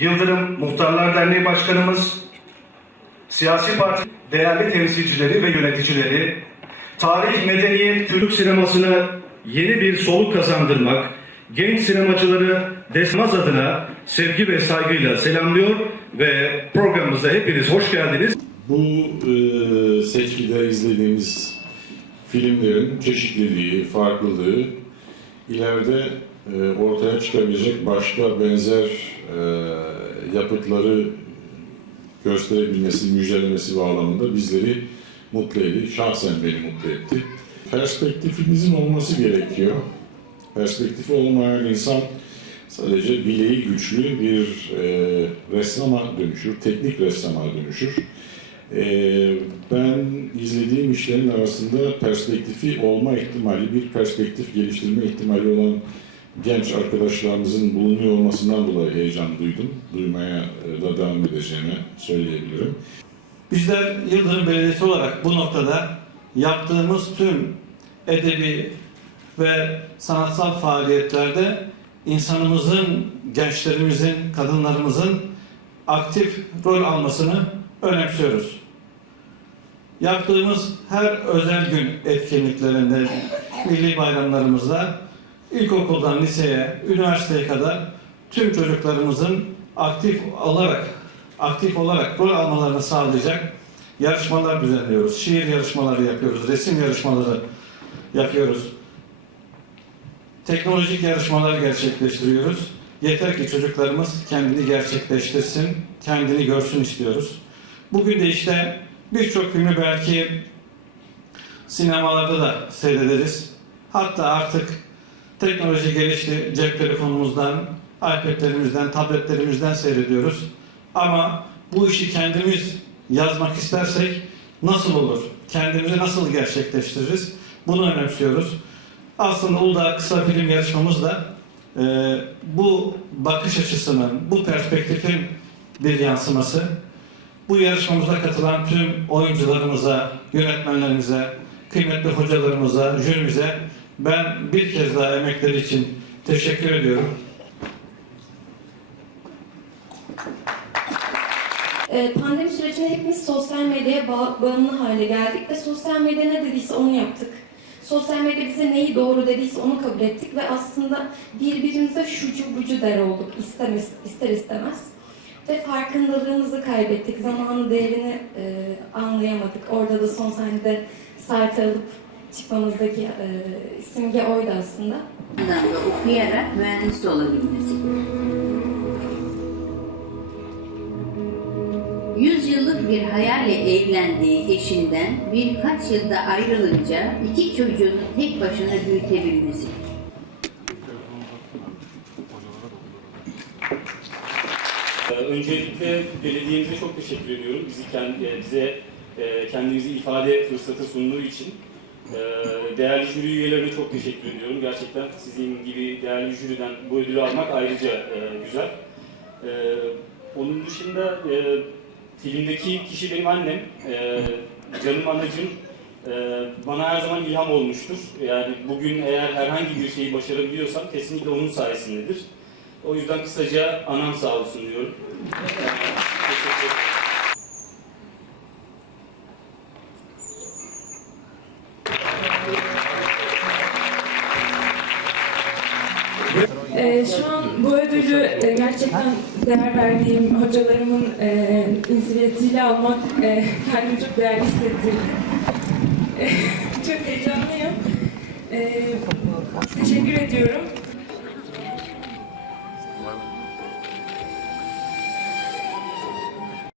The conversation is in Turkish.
Yıldırım Muhtarlar Derneği Başkanımız, siyasi parti değerli temsilcileri ve yöneticileri, tarih, medeniyet, kültür sinemasına yeni bir soluk kazandırmak, genç sinemacıları desmaz adına sevgi ve saygıyla selamlıyor ve programımıza hepiniz hoş geldiniz. Bu e, seçkide izlediğimiz filmlerin çeşitliliği, farklılığı ileride ortaya çıkabilecek başka benzer e, yapıtları gösterebilmesi, müjdelemesi bağlamında bizleri mutlu etti. Şahsen beni mutlu etti. Perspektifinizin olması gerekiyor. Perspektifi olmayan insan sadece bileği güçlü bir e, ressama dönüşür, teknik ressama dönüşür. E, ben izlediğim işlerin arasında perspektifi olma ihtimali, bir perspektif geliştirme ihtimali olan genç arkadaşlarımızın bulunuyor olmasından dolayı heyecan duydum. Duymaya e, da devam edeceğimi söyleyebilirim. Bizler Yıldırım Belediyesi olarak bu noktada yaptığımız tüm edebi ve sanatsal faaliyetlerde insanımızın, gençlerimizin, kadınlarımızın aktif rol almasını önemsiyoruz. Yaptığımız her özel gün etkinliklerinde, milli bayramlarımızda ilkokuldan liseye, üniversiteye kadar tüm çocuklarımızın aktif olarak aktif olarak rol almalarını sağlayacak yarışmalar düzenliyoruz. Şiir yarışmaları yapıyoruz, resim yarışmaları yapıyoruz. Teknolojik yarışmalar gerçekleştiriyoruz. Yeter ki çocuklarımız kendini gerçekleştirsin, kendini görsün istiyoruz. Bugün de işte birçok filmi belki sinemalarda da seyrederiz. Hatta artık teknoloji gelişti. Cep telefonumuzdan, iPad'lerimizden, tabletlerimizden seyrediyoruz. Ama bu işi kendimiz yazmak istersek nasıl olur? Kendimizi nasıl gerçekleştiririz? Bunu önemsiyoruz. Aslında Uludağ kısa film yarışmamız da e, bu bakış açısının, bu perspektifin bir yansıması. Bu yarışmamıza katılan tüm oyuncularımıza, yönetmenlerimize, kıymetli hocalarımıza, jürimize ben bir kez daha emekleri için teşekkür ediyorum. Ee, Pandemi sürecinde hepimiz sosyal medyaya bağ- bağımlı hale geldik ve sosyal medya ne dediyse onu yaptık. Sosyal medya bize neyi doğru dediyse onu kabul ettik ve aslında birbirimize şucu bucu der olduk istemez, ister istemez. Ve farkındalığımızı kaybettik, zamanın değerini e, anlayamadık. Orada da son sahnede saati alıp çıkmamızdaki e, simge oydu aslında. da okuyarak mühendis olabilmesi. Yüz yıllık bir hayalle evlendiği eşinden birkaç yılda ayrılınca iki çocuğunu tek başına büyütebilmesi. Ee, Öncelikle belediyemize çok teşekkür ediyorum. Bizi kend- e, bize e, kendimizi ifade fırsatı sunduğu için. Ee, Değerli jüri üyelerine çok teşekkür ediyorum. Gerçekten sizin gibi değerli jüriden bu ödülü almak ayrıca e, güzel. Ee, Onun dışında e, filmdeki kişi benim annem. Ee, Canım anacığım e, bana her zaman ilham olmuştur. Yani bugün eğer herhangi bir şeyi başarabiliyorsam kesinlikle onun sayesindedir. O yüzden kısaca anam sağ olsun diyorum. Teşekkür ederim. Ee, şu an bu ödülü e, gerçekten değer verdiğim hocalarımın e, inisiyatifiyle almak e, kendimi çok değerli hissettirdi. E, çok heyecanlıyım. E, teşekkür ediyorum.